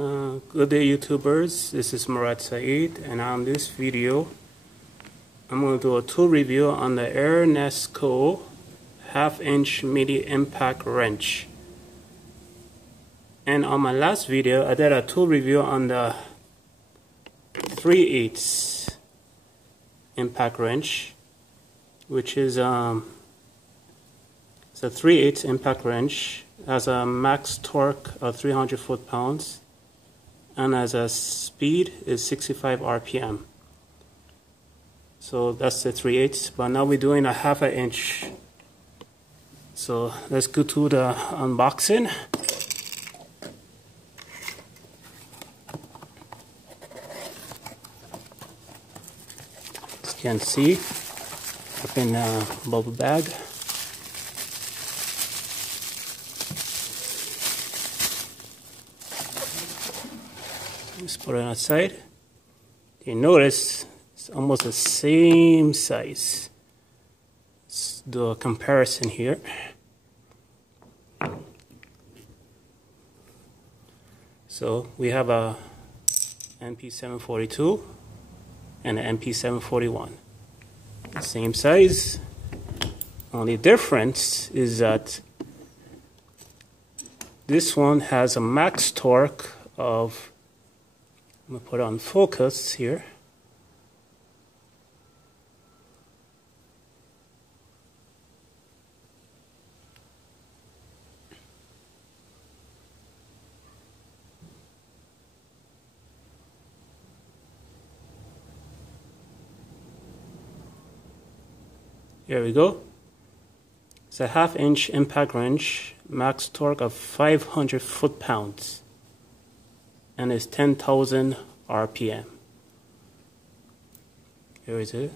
Good day, YouTubers. This is Murad Saeed, and on this video I'm going to do a tool review on the Air Nesco 1/2" midi impact wrench. And on my last video I did a tool review on the 3/8 impact wrench, which is it's a 3/8 impact wrench. Has a max torque of 300 foot-pounds and has a speed is 65 RPM. So that's the 3/8, but now we're doing a 1/2". So let's go to the unboxing. As you can see, up in a bubble bag. Let's put it outside. You notice it's almost the same size. Let's do a comparison here. So we have a NP 742 and an NP 741. Same size. Only difference is that this one has a max torque of, I'm going to put on focus here. Here we go. It's a 1/2" impact wrench, max torque of 500 foot-pounds. And it's 10,000 RPM. Here is it,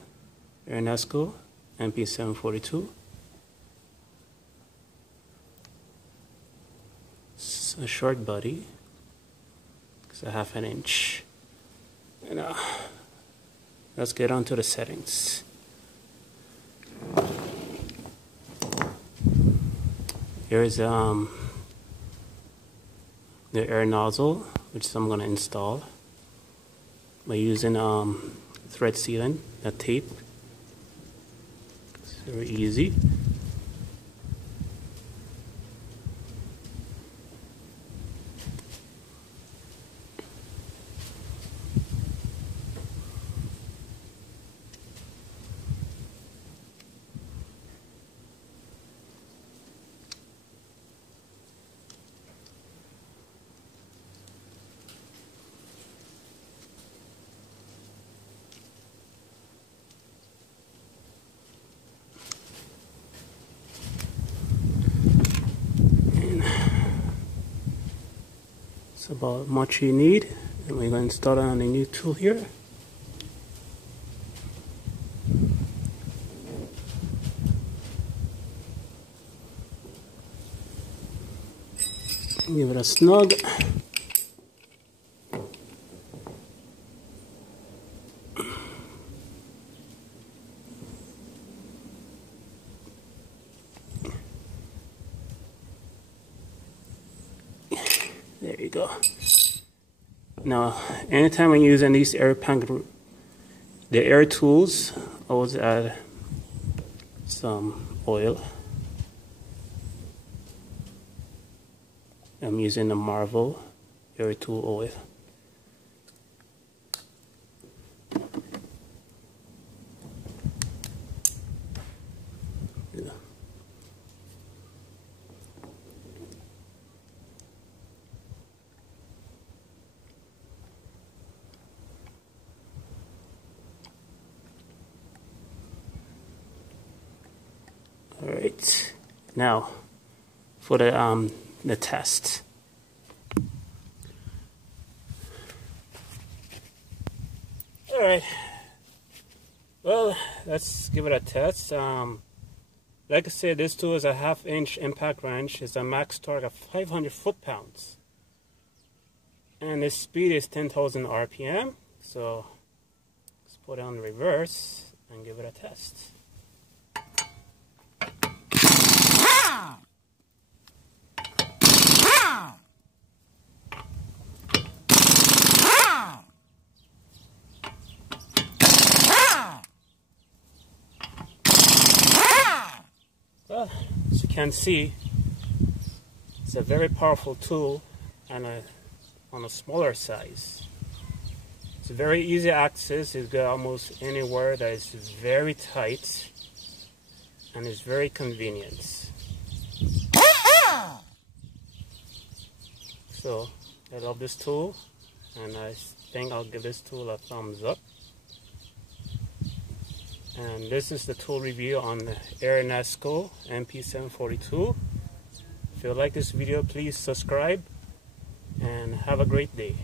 Air Nesco NP 742. It's a short body. It's a 1/2". And let's get on to the settings. Here's the air nozzle, which I'm going to install by using thread sealant, that tape. It's very easy. That's about much you need, and we're going to start on a new tool here. Give it a snug. There you go. Now, anytime I'm using these the air tools, I always add some oil. I'm using the Marvel air tool oil. Yeah. All right, now for the test. All right, well, let's give it a test. Like I said, this tool is a 1/2" impact wrench. It's a max torque of 500 foot-pounds, and the speed is 10,000 RPM. So let's put it on reverse and give it a test. can see, it's a very powerful tool and on a smaller size. It's very easy access. It's got almost anywhere that is very tight and is very convenient. So I love this tool, and I think I'll give this tool a thumbs up. And this is the tool review on the Air Nesco NP 742. If you like this video, please subscribe and have a great day.